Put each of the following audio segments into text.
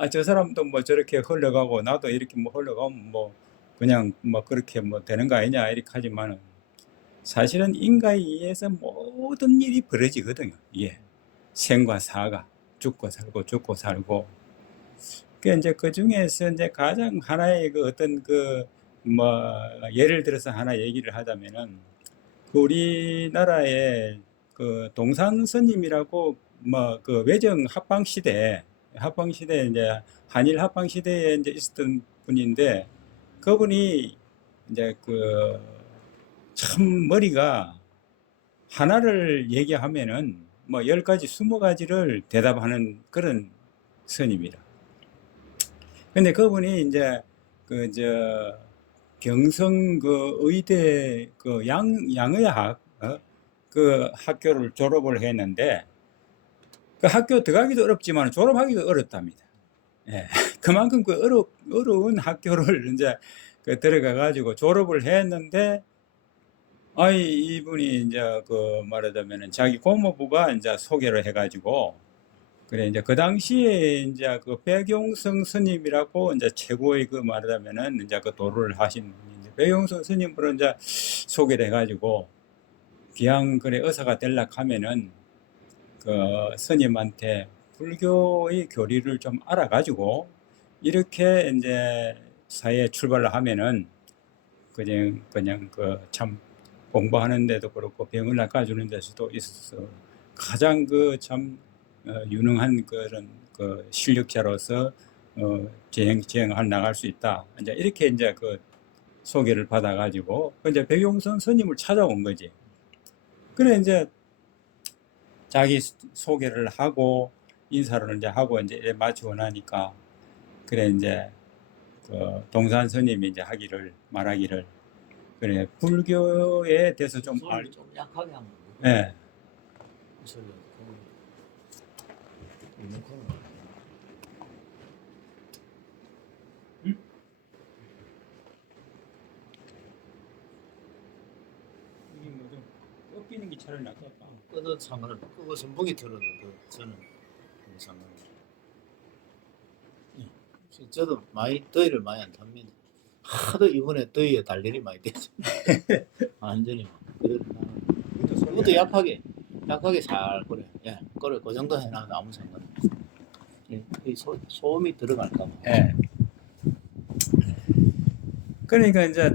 아, 저 사람도 뭐 저렇게 흘러가고 나도 이렇게 뭐 흘러가면 뭐 그냥 뭐 그렇게 뭐 되는 거 아니냐 이렇게 하지만은 사실은 인간에 의해서 모든 일이 벌어지거든요. 예. 생과 사가 죽고 살고 죽고 살고. 그 이제 그 중에서 이제 가장 하나의 그 어떤 그 뭐 예를 들어서 하나 얘기를 하자면은 그 우리나라의 그 동산 스님이라고 뭐 그 외정 합방 시대 이제 한일 합방 시대에 이제 있었던 분인데 그분이 이제 그 참 머리가 하나를 얘기하면은 뭐 10가지 20가지를 대답하는 그런 스님이라. 근데 그분이 이제 그 저 경성 그 의대 그 양의학 그 학교를 졸업을 했는데 그 학교 들어가기도 어렵지만 졸업하기도 어렵답니다. 예. 그만큼 그 어려운 학교를 이제 그 들어가 가지고 졸업을 했는데 아이 이분이 이제 그 말하자면은 자기 고모부가 이제 소개를 해 가지고 그래 이제 그 당시에 이제 그 백용성 스님이라고 이제 최고의 그 말하자면은 이제 그 도를 하신 분인데 백용성 스님으로 이제 소개를 해가지고 기왕 그래 의사가 되려 하면은 그 스님한테 불교의 교리를 좀 알아가지고 이렇게 이제 사회에 출발을 하면은 그냥 그 참 공부하는 데도 그렇고 병을 낚아주는 데서도 있어서 가장 그 참 유능한 그런 그 실력자로서 지행할 나갈 수 있다. 이제 이렇게 이제 그 소개를 받아가지고 이제 백용선 스님을 찾아온 거지. 그래 이제 자기 소개를 하고 인사를 이제 하고 이제 마치고 나니까 그래 이제 그 동산 스님이 이제 말하기를 그래 불교에 대해서 좀 좀 약하게 한 거. 예. 소리 있는 거. 이게 뭐좀 꺾이는 게 차라리 낫겠다. 끄도 상관은 끄고 선풍기 틀어도 저는 상관없어요. 저도 많이 더위를 많이 안 탑니다. 하도 이번에 더위에 달걀이 많이 되죠. 완전히 막. 그것도 약하게 잘 그래. 예, 그래 그 정도 해놔도 아무 상관 없어. 예, 이 소음이 들어갈까 봐. 예. 그러니까 이제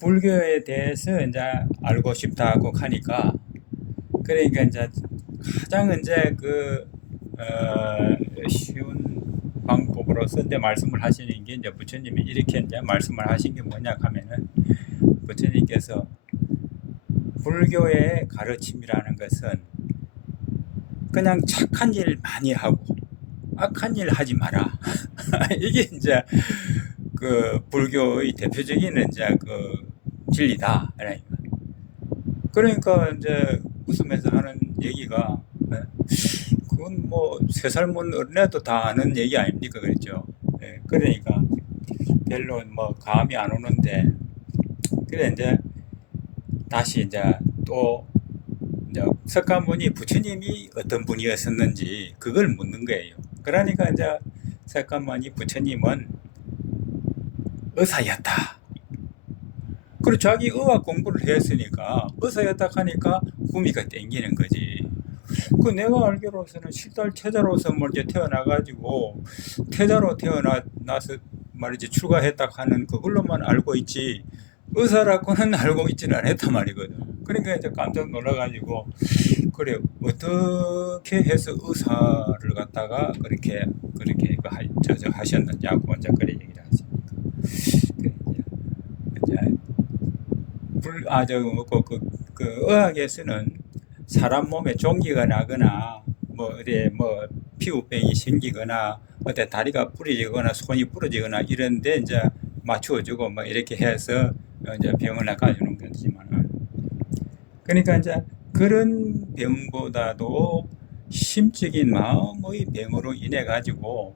불교에 대해서 이제 알고 싶다고 하니까 그러니까 이제 가장 이제 그 쉬운 방법으로서 이제 말씀을 하시는 게 이제 부처님이 이렇게 이제 말씀을 하신 게 뭐냐 하면은 부처님께서 불교의 가르침이라는 것은 그냥 착한 일 많이 하고 악한 일 하지 마라. 이게 이제 그 불교의 대표적인 이제 그 진리다. 그러니까 이제 웃으면서 하는 얘기가 그건 뭐 3살 먹은 어린애도 다 아는 얘기 아닙니까, 그랬죠. 예, 그러니까 별로 뭐 감이 안 오는데 그래 이제 다시 이제 또 이제 석가모니 부처님이 어떤 분이었었는지 그걸 묻는 거예요. 그러니까 이제 석가모니 부처님은 의사였다. 그리고 자기 의학 공부를 했으니까 의사였다 하니까 구미가 땡기는 거지. 그 내가 알기로서는 실달 태자로서 뭐 이제 태어나가지고 태자로 태어나서 말이지 출가했다 하는 그걸로만 알고 있지 의사라고는 알고 있지는 않았단 말이거든. 그러니까 이제 깜짝 놀라가지고 그래 어떻게 해서 의사를 갖다가 그렇게 하셨느냐고 이제 그런 얘기를 하시니까 그 의학에서는 사람 몸에 종기가 나거나 뭐 어디 뭐 피부병이 생기거나 어때 다리가 부러지거나 손이 부러지거나 이런데 이제 맞추어주고 뭐 이렇게 해서 이제 병을 낚아주는 거지만 그러니까 이제 그런 병보다도 심적인 마음의 병으로 인해 가지고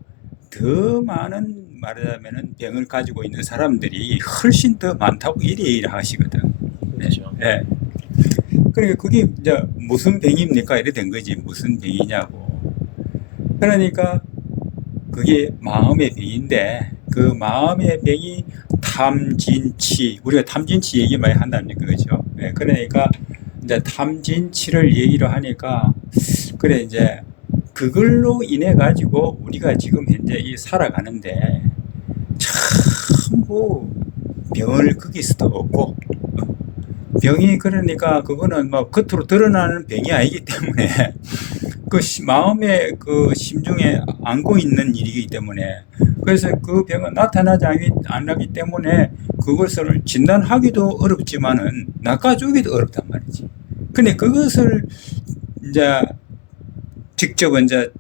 더 많은 말하자면은 병을 가지고 있는 사람들이 훨씬 더 많다고 이래 하시거든. 그렇죠. 예. 그러니까 그게 이제 무슨 병입니까? 이래 된 거지. 무슨 병이냐고. 그러니까 그게 마음의 병인데 그 마음의 병이 탐진치, 우리가 탐진치 얘기 많이 한다니까 그죠? 예, 그러니까 이제 탐진치를 얘기를 하니까 그래 이제 그걸로 인해 가지고 우리가 지금 현재 이 살아가는데 참뭐 병을 거기서도 없고 병이 그러니까 그거는 뭐 겉으로 드러나는 병이 아니기 때문에 그 마음의 그 심중에 안고 있는 일이기 때문에 그래서 그 병은 나타나지 안 하기 때문에 그것을 진단하기도 어렵지만은 낚아주기도 어렵단 말이지. 근데 그것을 이제 직접 이제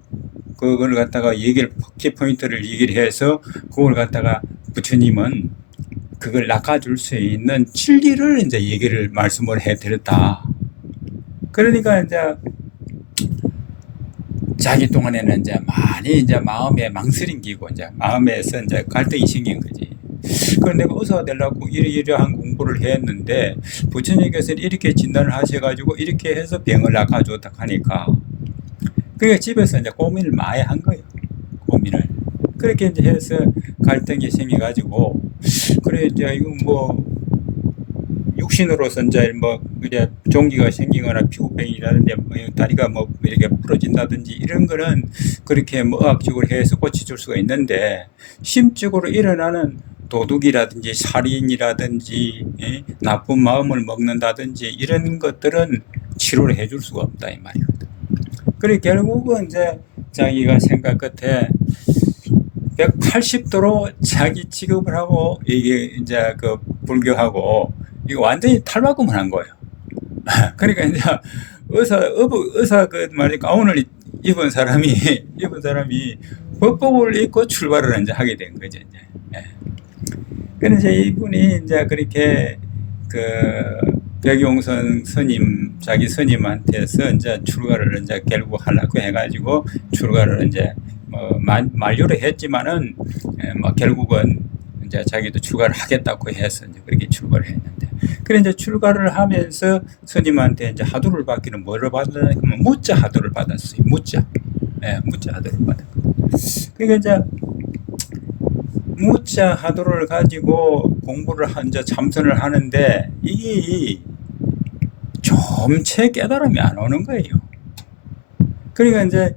그걸 갖다가 얘기를 키포인트를 얘기를 해서 그걸 갖다가 부처님은 그걸 낚아줄 수 있는 진리를 이제 얘기를 말씀을 해드렸다. 그러니까 이제 자기 동안에는 이제 많이 이제 마음에 망설임 끼고 이제 마음에서 이제 갈등이 생긴 거지. 그런데 내가 의사가 되려고 이러이러한 공부를 했는데 부처님께서 이렇게 진단을 하셔가지고 이렇게 해서 병을 낚아줬다 하니까 그러니까 집에서 이제 고민을 많이 한 거예요. 고민을. 그렇게 이제 해서 갈등이 생겨가지고 그래 이제 이거 뭐 육신으로서 이제 뭐 이제 종기가 생기거나 피부병이라든지 뭐 다리가 뭐 이렇게 부러진다든지 이런 거는 그렇게 뭐 의학적으로 해서 고쳐줄 수가 있는데 심적으로 일어나는 도둑이라든지 살인이라든지 나쁜 마음을 먹는다든지 이런 것들은 치료를 해줄 수가 없다 이 말이거든. 그래 결국은 이제 자기가 생각 끝에 180도로 자기 취급을 하고 이게 이제 그 불교하고 이거 완전히 탈바꿈을 한 거예요. 그러니까 이제 의사 그 말이 가운을 입은 사람이 법복을 입고 출발을 이제 하게 된 거죠. 이제. 예. 그래서 이분이 이제 그렇게 그 백용선 스님 자기 스님한테서 이제 출가를 이제 결국 하려고 해가지고 출가를 이제 뭐 만류를 했지만은 뭐 결국은 이제 자기도 출가를 하겠다고 해서 이제 그렇게 출가를 했는데 그래 이제 출가를 하면서 스님한테 이제 하도를 받기는 뭐를 받았냐 하면 무자 하도를 받았어요. 무자 하도를 받았고 그러니까 이제 무자 하도를 가지고 공부를 이제 참선을 하는데 이게 좀채 깨달음이 안 오는 거예요. 그러니까 이제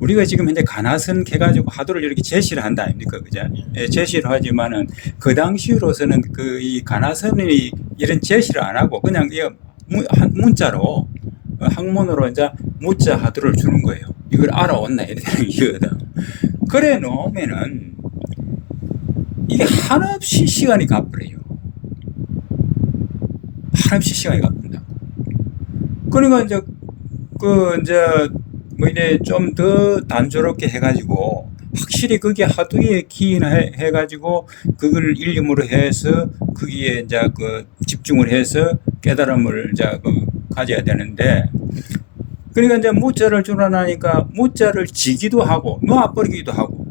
우리가 지금 현재 가나선 해가지고 하도를 이렇게 제시를 한다 아닙니까, 그죠? 예, 제시를 하지만은 그 당시로서는 그 이 가나선이 이런 제시를 안 하고 그냥 이 문자로 학문으로 이제 무자 하도를 주는 거예요. 이걸 알아왔나 이런 얘기거든. 그래 놓으면은 이게 한없이 시간이 가버려요. 한없이 시간이 가버린다. 그러니까 이제 뭐 이래 좀 더 단조롭게 해가지고 확실히 그게 하도에 기인해가지고 그걸 일념으로 해서 거기에 이제 그 집중을 해서 깨달음을 이제 그 가져야 되는데 그러니까 이제 무자를 주라나니까 무자를 지기도 하고 놓아버리기도 하고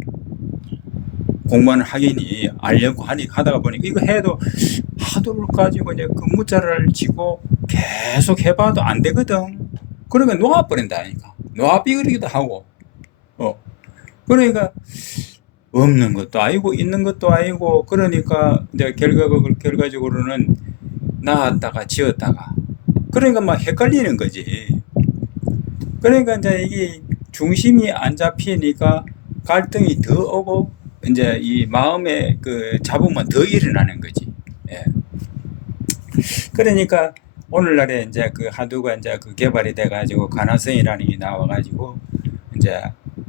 공부하는 학인이 알려고 하다가 보니까 이거 해도 하도를 가지고 이제 그 무자를 지고 계속 해봐도 안 되거든. 그러니까 놓아버린다니까. 놓아비기도 하고, 그러니까 없는 것도 아니고 있는 것도 아니고 그러니까 이제 결과적으로는 낳았다가 지었다가 그러니까 막 헷갈리는 거지. 그러니까 이제 이게 중심이 안 잡히니까 갈등이 더 오고 이제 이 마음의 그 잡음은 더 일어나는 거지. 예. 그러니까 오늘날에 이제 그 하도가 이제 그 개발이 돼가지고 가나성이라는 게 나와가지고 이제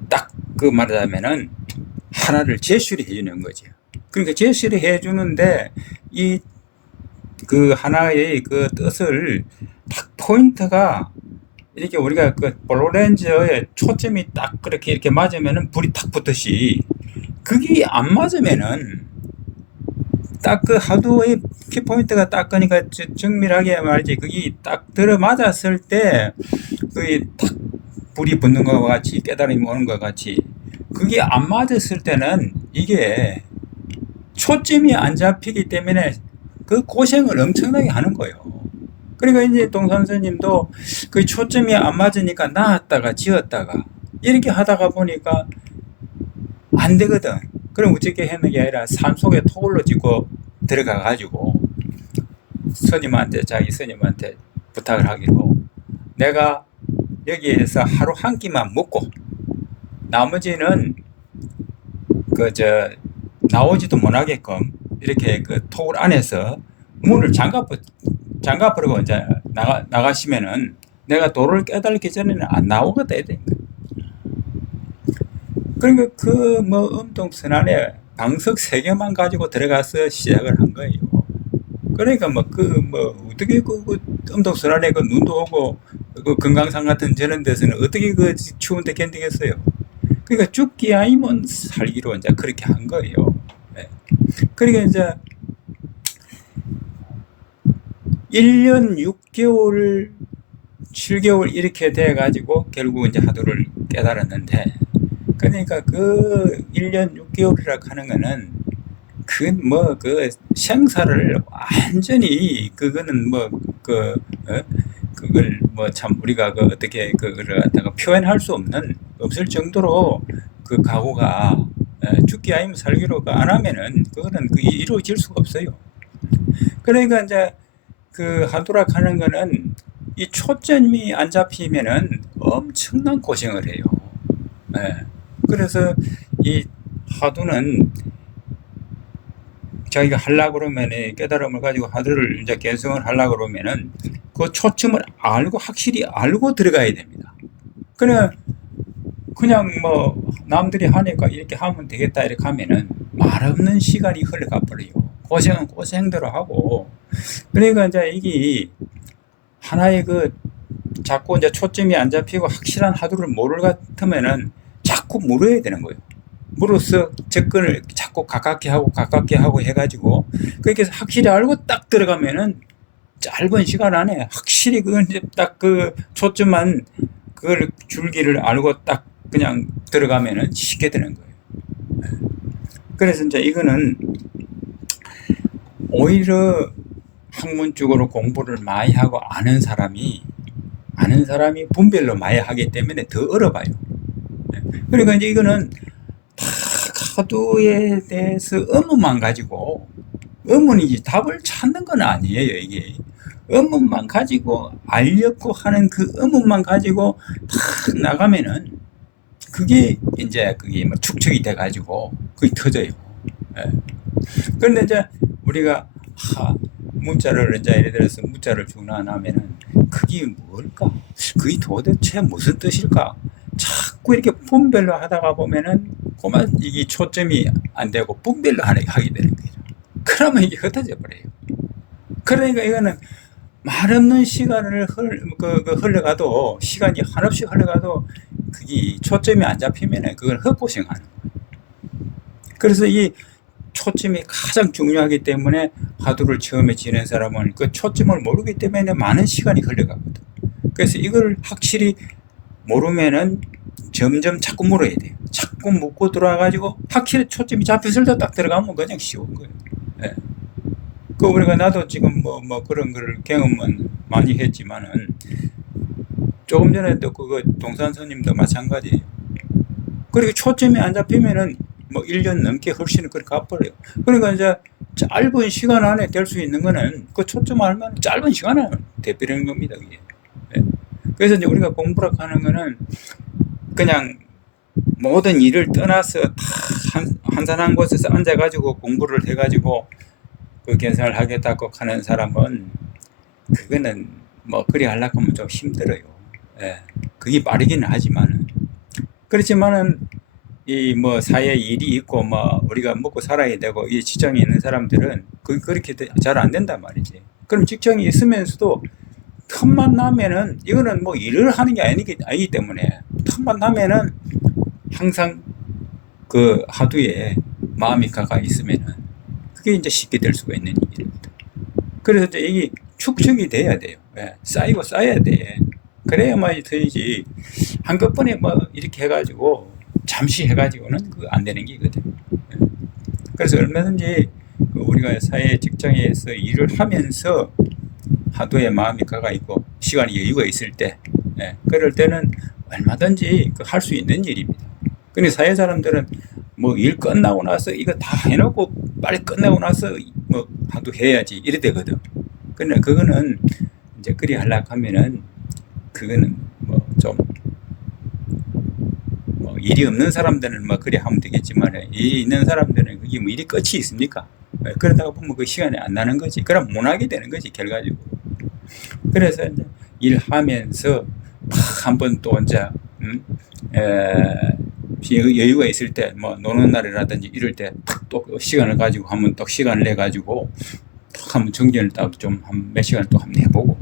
딱 그 말하자면은 하나를 제시를 해주는 거죠. 그러니까 제시를 해주는데 이 그 하나의 그 뜻을 딱 포인트가 이렇게 우리가 그 볼로렌즈의 초점이 딱 그렇게 이렇게 맞으면은 불이 탁 붙듯이 그게 안 맞으면은 딱 그 하도의 키포인트가 딱 그러니까 정밀하게 말이지 그게 딱 들어맞았을 때 그게 딱 불이 붙는 것과 같이 깨달음이 오는 것과 같이 그게 안 맞았을 때는 이게 초점이 안 잡히기 때문에 그 고생을 엄청나게 하는 거예요. 그러니까 이제 동산스님도 그 초점이 안 맞으니까 낳았다가 지었다가 이렇게 하다가 보니까 안 되거든. 그럼 어떻게 하는 게 아니라 산속에 토굴로 짓고 들어가 가지고 자기 스님한테 부탁을 하기로, 내가 여기에서 하루 한 끼만 먹고 나머지는 나오지도 못하게끔 이렇게 그 토굴 안에서 문을 잠가버리고 이제 나가시면은 내가 도를 깨달기 전에는 안 나오거든. 그러니까 그 뭐 음동선안에 방석 3개만 가지고 들어가서 시작을 한 거예요. 그러니까 어떻게 그 음동선안에 그 눈도 오고 그 금강산 같은 저런 데서는 어떻게 그 추운데 견디겠어요. 그러니까 죽기 아니면 살기로 이제 그렇게 한 거예요. 네. 그러니까 이제 1년 6개월, 7개월 이렇게 돼가지고 결국 이제 하도를 깨달았는데, 그러니까 그 1년 6개월이라고 하는 거는 그 생사를 완전히 그거는 그걸 참 우리가 어떻게 그거를 갖다가 표현할 수 없을 정도로 그 각오가 죽기 아니면 살기로 안 하면은 그거는 이루어질 수가 없어요. 그러니까 이제 그 하도락 하는 거는 이 초점이 안 잡히면은 엄청난 고생을 해요. 그래서 이 하도는 자기가 하려고 그러면 깨달음을 가지고 하도를 이제 개성을 하려고 그러면은 그 초점을 확실히 알고 들어가야 됩니다. 그냥 남들이 하니까 이렇게 하면 되겠다 이렇게 하면은 말없는 시간이 흘러가 버려요. 고생은 고생대로 하고. 그러니까 이제 이게 하나의 자꾸 이제 초점이 안 잡히고 확실한 하도를 모를 같으면은 자꾸 물어야 되는 거예요. 물어서 접근을 자꾸 가깝게 하고 해가지고, 그렇게 해서 확실히 알고 딱 들어가면은 짧은 시간 안에 확실히 딱 그 초점만 그걸 줄기를 알고 딱 그냥 들어가면은 쉽게 되는 거예요. 그래서 이제 이거는 오히려 학문적으로 공부를 많이 하고 아는 사람이 분별로 많이 하기 때문에 더 어려워요. 그러니까 이제 이거는 다 하도에 대해서 의문만 가지고, 의문이지 답을 찾는 건 아니에요. 이게 의문만 가지고 알려고 하는 그 의문만 가지고 탁 나가면은 그게 축적이 돼 가지고 그게 터져요. 그런데 이제 우리가 문자를 이제 예를 들어서 문자를 주문하면은 그게 뭘까? 그게 도대체 무슨 뜻일까? 자꾸 이렇게 분별로 하다가 보면은 그만 이게 초점이 안 되고 분별로 하게 되는 거죠. 그러면 이게 흩어져 버려요. 그러니까 이거는 말없는 시간을 흘러가도, 시간이 한없이 흘러가도 그게 초점이 안 잡히면은 그걸 헛고생하는 거예요. 그래서 이 초점이 가장 중요하기 때문에 화두를 처음에 지낸 사람은 그 초점을 모르기 때문에 많은 시간이 흘러가거든. 그래서 이걸 확실히 모르면은 점점 자꾸 물어야 돼요. 자꾸 묻고 들어와가지고 확실히 초점이 잡혔을 때 딱 들어가면 그냥 쉬운 거예요. 우리가 나도 지금 그런 걸 경험은 많이 했지만은, 조금 전에도 그거 동산 스님도 마찬가지예요. 그리고 초점이 안 잡히면은 1년 넘게 훨씬 그렇게 가버려요. 그러니까 이제 짧은 시간 안에 될 수 있는 거는 그 초점 알면 짧은 시간 안에 돼버리는 겁니다. 그게. 그래서 이제 우리가 공부라고 하는 거는 그냥 모든 일을 떠나서 한산한 곳에서 앉아가지고 공부를 해가지고 그 개성을 하겠다고 하는 사람은 그거는 그리 하려고 하면 좀 힘들어요. 그게 빠르기는 하지만은, 그렇지만은 사회에 일이 있고 우리가 먹고 살아야 되고 이 직장에 있는 사람들은 그렇게 잘 안 된단 말이지. 그럼 직장이 있으면서도 틈만 나면은, 이거는 일을 하는 게 아니기 때문에 틈만 나면은 항상 그 하두에 마음이 가까 있으면은 그게 이제 쉽게 될 수가 있는 일입니다. 그래서 이제 이게 축적이 돼야 돼요. 쌓이고 쌓여야 돼. 그래야만 되지. 한꺼번에 이렇게 해가지고 잠시 해가지고는 안 되는 게 있거든. 그래서 얼마든지 우리가 사회 직장에서 일을 하면서 하도에 마음이 가가 있고 시간이 여유가 있을 때, 그럴 때는 얼마든지 할 수 있는 일입니다. 근데 사회 사람들은 뭐 일 끝나고 나서 이거 다 해놓고 빨리 끝나고 나서 뭐 하도 해야지 이래 되거든. 근데 그거는 이제 그리 하려고 하면은 그거는 뭐 좀 뭐 일이 없는 사람들은 뭐 그리 하면 되겠지만 일이 있는 사람들은 그게 뭐 일이 끝이 있습니까? 그러다가 보면 그 시간이 안 나는 거지. 그럼 못 하게 되는 거지 결과적으로. 그래서 이제 일하면서 탁 한번 또 이제 여유가 있을 때 뭐 노는 날이라든지 이럴 때 탁 또 시간을 가지고 한번 또 시간을 내 가지고 탁 한번 정진을 따고 좀 한 몇 시간 또 한번 해보고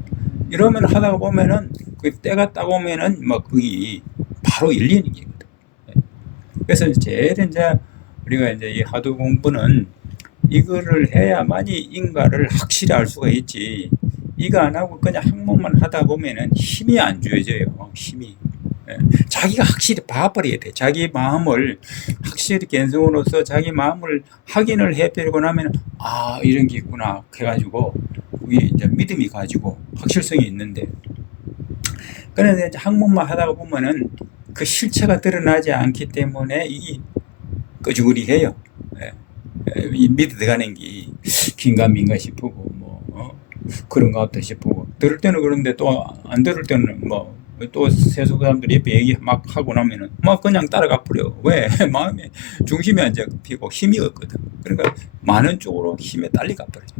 이러면 하다가 보면은 그 때가 딱 오면은 뭐 그게 바로 일리는 거거든. 그래서 제일 이제 우리가 이제 이 하도 공부는 이거를 해야만이 인가를 확실히 알 수가 있지. 이거 안 하고 그냥 학문만 하다 보면은 힘이 안 주어져요. 힘이. 자기가 확실히 봐버려야 돼. 자기 마음을 확실히 견성으로서 자기 마음을 확인을 해버리고 나면 아 이런 게 있구나 해가지고 그게 이제 믿음이 가지고 확실성이 있는데 그런데 이제 학문만 하다가 보면은 그 실체가 드러나지 않기 때문에 이 끄주구리해요. 이 밑에 들어가는 게 긴가민가 싶고 뭐 그런가 보다 싶고 들을 때는 그런데 또 안 들을 때는 뭐 또 세속 사람들이 옆에 얘기 막 하고 나면은 막 그냥 따라가 버려. 왜? 마음에 중심이 안 잡히고 힘이 없거든. 그러니까 많은 쪽으로 힘에 딸리가 버려져.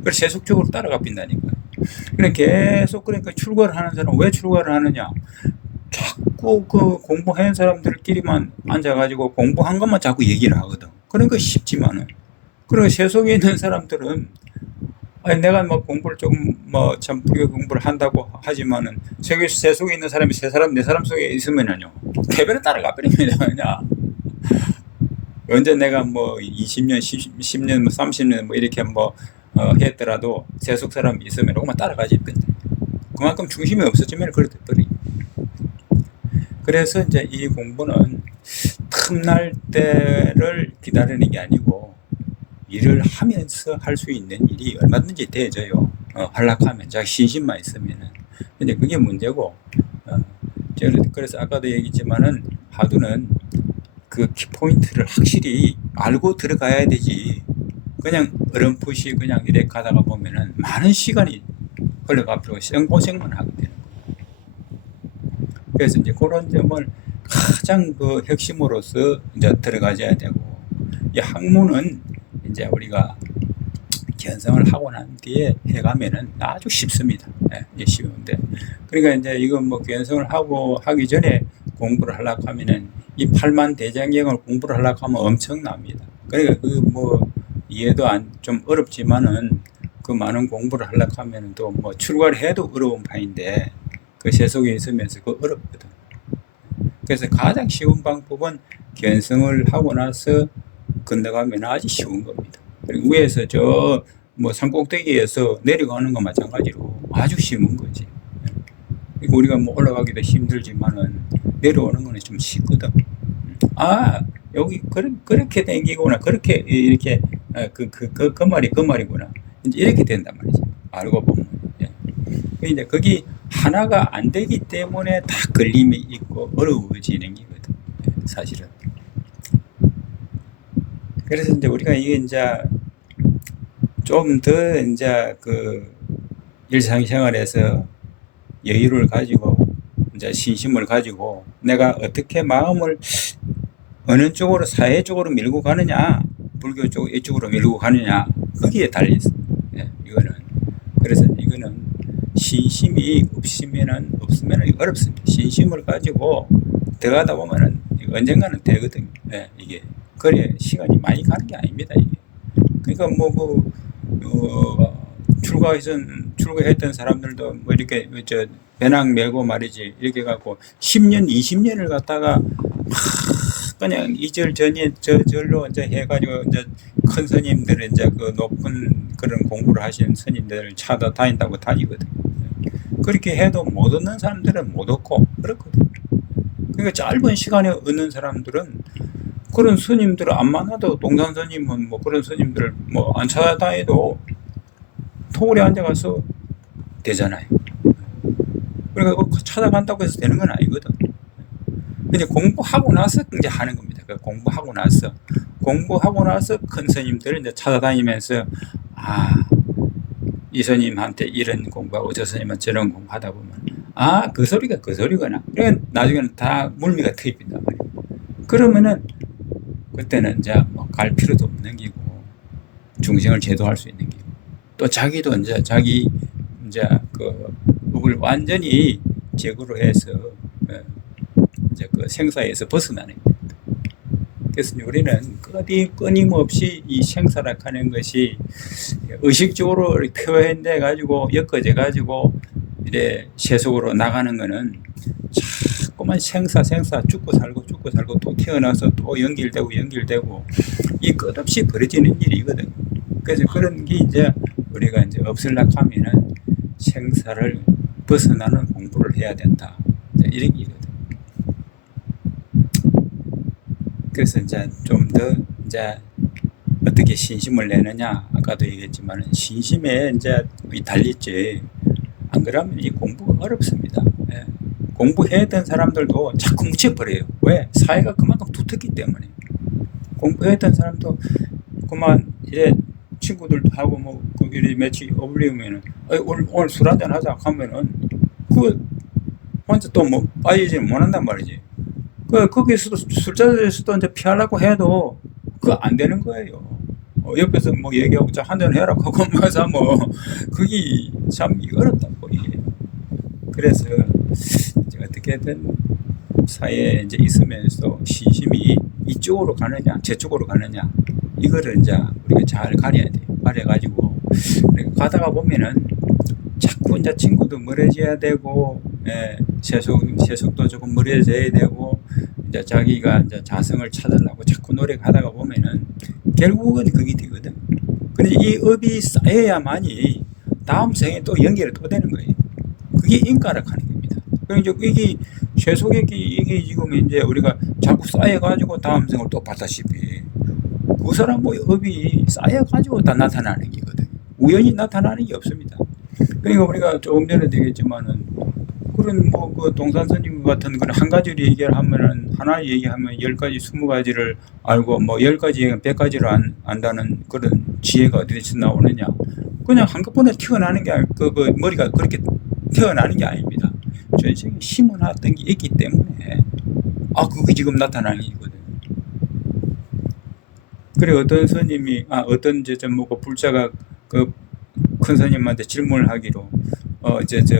그래서 세속 쪽으로 따라가 빈다니까. 그러니까 계속 그러니까 출가를 하는 사람 왜 출가를 하느냐? 자꾸 그 공부하는 사람들끼리만 앉아가지고 공부한 것만 자꾸 얘기를 하거든. 그러니까 쉽지만은. 그리고 세속에 있는 사람들은 아니 내가 뭐 공부를 조금 뭐 참 불교 공부를 한다고 하지만은 세속에 있는 사람이 세 사람 네 사람 속에 있으면은요 개별에 따라가 버립니다. 그냥 언제 내가 뭐 20년 10년 뭐 30년 뭐 이렇게 뭐 했더라도 세속 사람이 있으면 그만 따라가지. 그만큼 중심이 없어지면 그렇게 버리. 그래서 이제 이 공부는 틈날 때를 기다리는 게 아니고 일을 하면서 할 수 있는 일이 얼마든지 되어져요. 하려면 자기 신심만 있으면은. 근데 그게 문제고, 그래서 아까도 얘기했지만은 하두는 그 키포인트를 확실히 알고 들어가야 되지. 그냥 어렴풋이 그냥 이렇게 가다가 보면은 많은 시간이 흘러가고 생고생만 하게 되는 거예요. 그래서 이제 그런 점을 가장 그 핵심으로서 이제 들어가져야 되고, 이 학문은 이제 우리가 견성을 하고 난 뒤에 해가면은 아주 쉽습니다. 예, 쉬운데. 그러니까 이제 이거 뭐 견성을 하기 전에 공부를 하려고 하면은 이 팔만 대장경을 공부를 하려고 하면 엄청납니다. 그러니까 그 뭐 이해도 좀 어렵지만은 그 많은 공부를 하려고 하면은 또 뭐 출가를 해도 어려운 판인데 그 세속에 있으면서 그 어렵거든. 그래서 가장 쉬운 방법은 견성을 하고 나서 건너가면 아주 쉬운 겁니다. 그리고 위에서 저 뭐 산꼭대기에서 내려가는 거 마찬가지로 아주 쉬운 거지. 그리고 우리가 뭐 올라가기도 힘들지만은 내려오는 거는 좀 쉽거든. 아 여기 그렇게 댕기구나. 그렇게 이렇게 그 말이구나. 이제 이렇게 된단 말이지. 알고 보면. 예. 이제 거기 하나가 안 되기 때문에 다 걸림이 있고 어려워지는 게거든. 사실은. 그래서 이제 우리가 이게 이제 좀 더 이제 그 일상생활에서 여유를 가지고 이제 신심을 가지고 내가 어떻게 마음을 어느 쪽으로 사회 쪽으로 밀고 가느냐, 불교 쪽 이쪽으로 밀고 가느냐 거기에 달려 있어. 예, 이거는 그래서 이거는 신심이 없으면은 어렵습니다. 신심을 가지고 들어가다 보면은 언젠가는 되거든요. 예, 이게 그래 시간이 많이 가는 게 아닙니다. 이게. 그러니까 뭐 출가했던 사람들도 뭐 이렇게 저 배낭 메고 말이지 이렇게 갖고 10년 20년을 갖다가 그냥 이절 전에 저절로 이제 해가지고 이제 큰 스님들은 이제 그 높은 그런 공부를 하시는 스님들을 찾아다닌다고 다니거든. 그렇게 해도 못 얻는 사람들은 못 얻고 그렇거든. 그러니까 짧은 시간에 얻는 사람들은 그런 스님들을 안 만나도 동산 스님은 뭐 그런 스님들을 뭐 안 찾아다녀도 토굴에 앉아가서 되잖아요. 그러니까 찾아간다고 해서 되는 건 아니거든. 근데 공부하고 나서 이제 하는 겁니다. 그 공부하고 나서 큰 스님들 이제 찾아다니면서 이 스님한테 이런 공부하고 저 스님은 저런 공부하다 보면 그 소리가 그 소리구나. 그러니까 나중에는 다 물미가 트입니다. 그러면은 그때는 이제 뭐 갈 필요도 없는 기고 중생을 제도할 수 있는 기고 또 자기도 이제 자기 이제 그 업을 완전히 제거로 해서 이제 그 생사에서 벗어나는 거예요. 그래서 우리는 끊임없이 이 생사락하는 것이 의식적으로 표현돼 가지고 엮어져 가지고 이래 세속으로 나가는 거는 자꾸만 생사 죽고 살고 또 태어나서 또 연결되고 이 끝없이 벌어지는 일이거든. 그래서 그런 게 이제 우리가 이제 없으려고 하면은 생사를 벗어나는 공부를 해야 된다. 이런 얘기거든. 그래서 이제 좀 더 이제 어떻게 신심을 내느냐 아까도 얘기했지만 신심에 이제 달렸지. 안 그러면 이 공부가 어렵습니다. 예. 공부했던 사람들도 자꾸 묻혀버려요. 왜? 사회가 그만큼 두텁기 때문에. 공부했던 사람도 그만 이래 친구들도 하고 뭐 거기 며칠 어울리면은 오늘 술 한잔 하자 하면은 그 혼자 또 뭐 빠지지는 못한단 말이지. 거기서도 술자리에서도 이제 피하려고 해도 그거 안 되는 거예요. 옆에서 뭐 얘기하고 자 한잔 해라 하고 마서 뭐 그게 참 어렵다고 이게. 그래서 이제 어떻게든 사회에 이제 있으면서 신심이 이쪽으로 가느냐 저쪽으로 가느냐 이거를 이제 우리가 잘 가려야 돼요. 가려가지고 가다가 보면은 자꾸 이제 친구도 멀어져야 되고 세속도 조금 멀어져야 되고 이제 자기가 이제 자성을 찾으려고 자꾸 노력하다가 보면은 결국은 그게 되거든. 근데 이 업이 쌓여야만이 다음 생에 또 연결이 또 되는 거예요. 그게 인가락하는 겁니다. 그러니까 이게 세속의 이게 지금 이제 우리가 자꾸 쌓여가지고 다음 생을 또 봤다시피 그 사람 뭐 업이 쌓여가지고 다 나타나는 게거든. 우연히 나타나는 게 없습니다. 그러니까 우리가 조금 전에 되겠지만은 그런 뭐 그 동산스님 같은 그런 한 가지를 얘기를 하면은 하나 얘기하면 10가지 20가지를 알고 뭐 10가지 얘기하면 100가지를 안다는 그런 지혜가 어디서 나오느냐. 그냥 한꺼번에 튀어나오는 게 그 머리가 그렇게 튀어나오는 게 아닙니다. 전생에 심어놨던 게 있기 때문에 그게 지금 나타나는 거거든. 그래 어떤 스님이 어떤 뭐고 불자가 그 큰 스님한테 질문을 하기로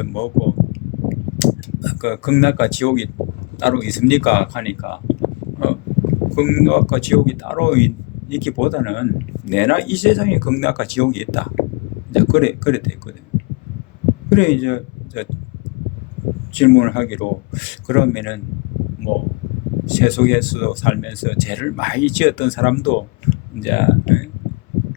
뭐고 그 극락과 지옥이 따로 있습니까? 하니까 극락과 지옥이 따로 있기보다는 내나 이 세상에 극락과 지옥이 있다. 이제 그래 돼 있거든. 그래 이제 질문을 하기로 그러면은 뭐 세속에서 살면서 죄를 많이 지었던 사람도 이제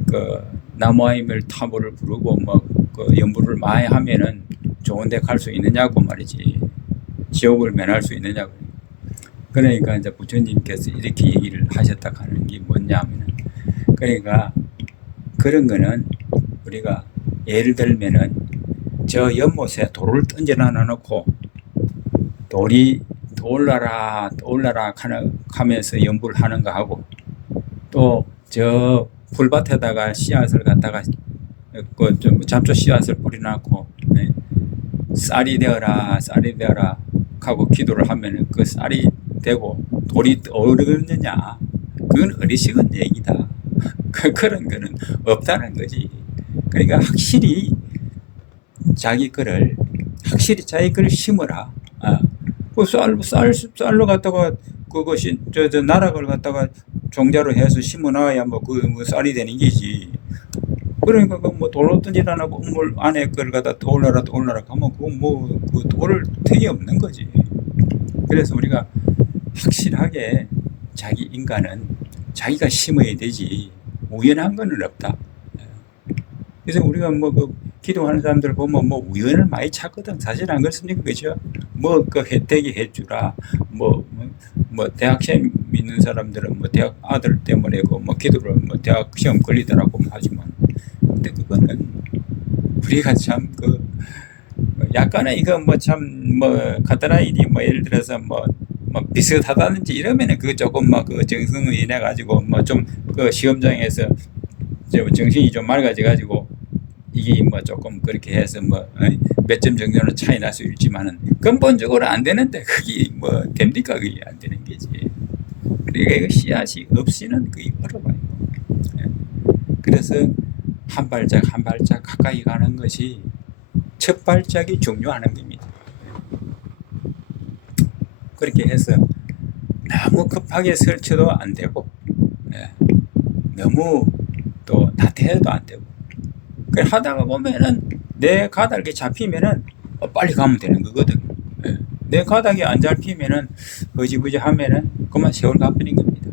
그 나무아이밀 타보를 부르고 뭐 그 연부를 많이 하면은 좋은데 갈 수 있느냐고 말이지. 지옥을 면할 수 있느냐고. 그러니까 이제 부처님께서 이렇게 얘기를 하셨다 하는 게 뭐냐면은 그러니까 그런 거는 우리가 예를 들면은 저 연못에 돌을 던져놔 놓고 돌이 떠올라라 하면서 연부를 하는 거 하고 또 저 풀밭에다가 씨앗을 갖다가 그 좀 잡초 씨앗을 뿌려놓고 쌀이 되어라 하고 기도를 하면은 그 쌀이 되고 돌이 떠오르느냐 그건 어리석은 얘기다. 그런 거는 없다는 거지. 그러니까 확실히 자기 거를 심어라. 그 쌀로 갖다가 그것이 저 나락을 갖다가 종자로 해서 심어놔야 뭐 쌀이 되는 게지. 그러니까 뭐 돌로 던지라고 우물 안에 걸 갖다 떠올라라 하면 그 돌을 턱이 없는 거지. 그래서 우리가 확실하게 자기 인간은 자기가 심어야 되지 우연한 거는 없다. 그래서 우리가 뭐 그 기도하는 사람들 보면 뭐 우연을 많이 찾거든. 사실 안 그렇습니까? 그죠? 뭐 그 혜택이 해주라. 뭐 대학 시험 있는 사람들은 뭐 대학 아들 때문에 뭐 기도를 뭐 대학 시험 걸리더라고 하지만 근데 그거는 우리가 참 약간은 이거 뭐 참 뭐 간단한 일이 뭐 예를 들어서 뭐 뭐 비슷하다든지 이러면은 그 조금 뭐 그 정성을 인해 가지고 뭐 좀 그 시험장에서 정신이 좀 맑아져 가지고 이게 뭐 조금 그렇게 해서 뭐 몇 점 정도는 차이 날 수 있지만은 근본적으로 안 되는데 그게 뭐 됩니까? 그게 안 되는 게지. 그러니까 이거 씨앗이 없이는 그게 어려워요. 예. 그래서 한 발짝 한 발짝 가까이 가는 것이 첫 발짝이 중요하는 겁니다. 그렇게 해서 너무 급하게 설쳐도 안 되고, 예. 너무 또 나태해도 안 되고. 그 하다가 보면은 내 가닥이 잡히면은 빨리 가면 되는 거거든. 예. 내 가닥이 안 잡히면은 허지부지 하면은 그만 세월 가버린 겁니다.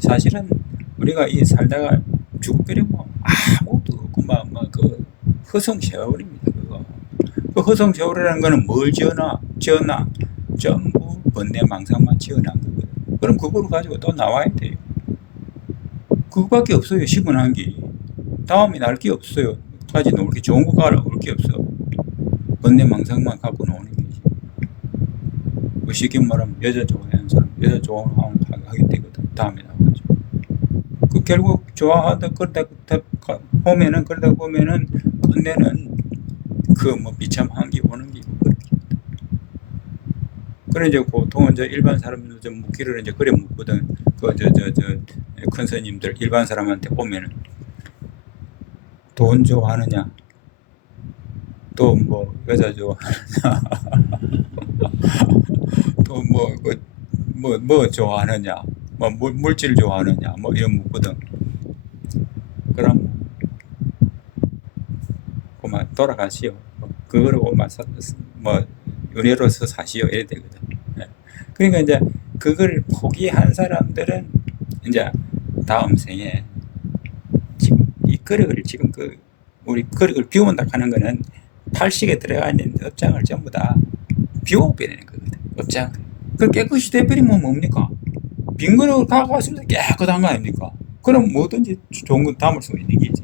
사실은 우리가 이 살다가 죽어버리면 아무것도 없고 그 허송 세월입니다. 그거. 그 허송 세월이라는 거는 뭘 지어나 전부 번뇌망상만 지어놓은 거거든. 그럼 그거를 가지고 또 나와야 돼요. 그거밖에 없어요. 시원한 게. 다음에 날 게 없어요. 가지 놓을 게 좋은 거 가라 올 게 없어. 번뇌망상만 갖고 노는 거지. 그 쉽게 말하면 여자 좋아하는 사람 여자 좋아하게 되거든. 다음에 나와가지고. 그 결국 좋아하다 그러다 보면은 끝내는 그 뭐 비참한 게 오는 게 그렇게. 그래 이제 보통은 저 일반 사람들 좀 묻기를 이제 그래 묻거든. 큰 스님들 일반 사람한테 보면은 돈 좋아하느냐, 또 뭐 여자 좋아하느냐, 또 뭐 좋아하느냐, 뭐 물질 좋아하느냐, 뭐 이런 묻거든. 그럼 그만 돌아가시오. 그거를 뭐 은혜로서 사시오 이래 되거든. 그러니까 이제 그걸 포기한 사람들은 이제 다음 생에 지금 이 그릇을 지금 우리 그릇을 비운다 하는 거는 탈식에 들어가 있는 업장을 전부 다 비워버리는 거거든. 업장. 그걸 깨끗이 돼버리면 뭡니까? 빈 그릇을 갖고 왔으면 깨끗한 거 아닙니까? 그럼 뭐든지 좋은 건 담을 수 있는 거지.